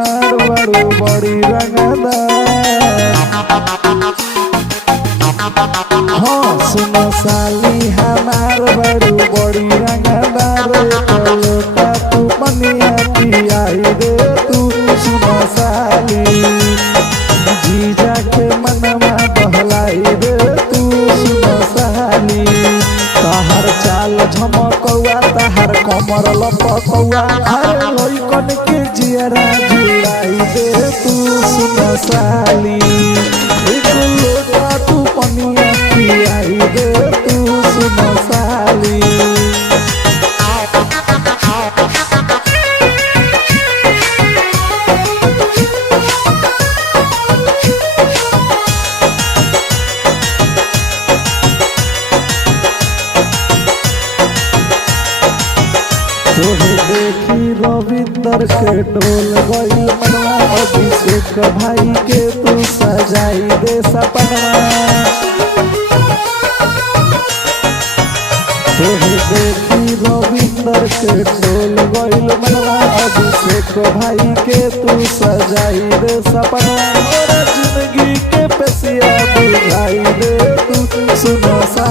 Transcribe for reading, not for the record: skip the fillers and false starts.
बड़ी रंगदार हाँ सुनो साली हमार बड़ू बड़ी रंगदार लोटा तू बनिया पियाई रे तू सुनो साली जीजा के मनवा बहलाई रे तू सुनो साली तहर चाल झमकौआ तहर कमर लपकौआ अरे लइकन के जियरा जुड़ाई दे तू सुनो साली एक लोटा तू पनिया पियाई दे तू सुनो साली तोहे देखी रविंदर के डोल गई मनवा अभिषेक भाई के तू सजाई दे सपनवा तोहे देखी रविंदर के डोल गई मनवा अभिषेक भाई के तू सजाई दे सपनवा और जिंदगी के पेशिया बुझाई दे तू सुनो सा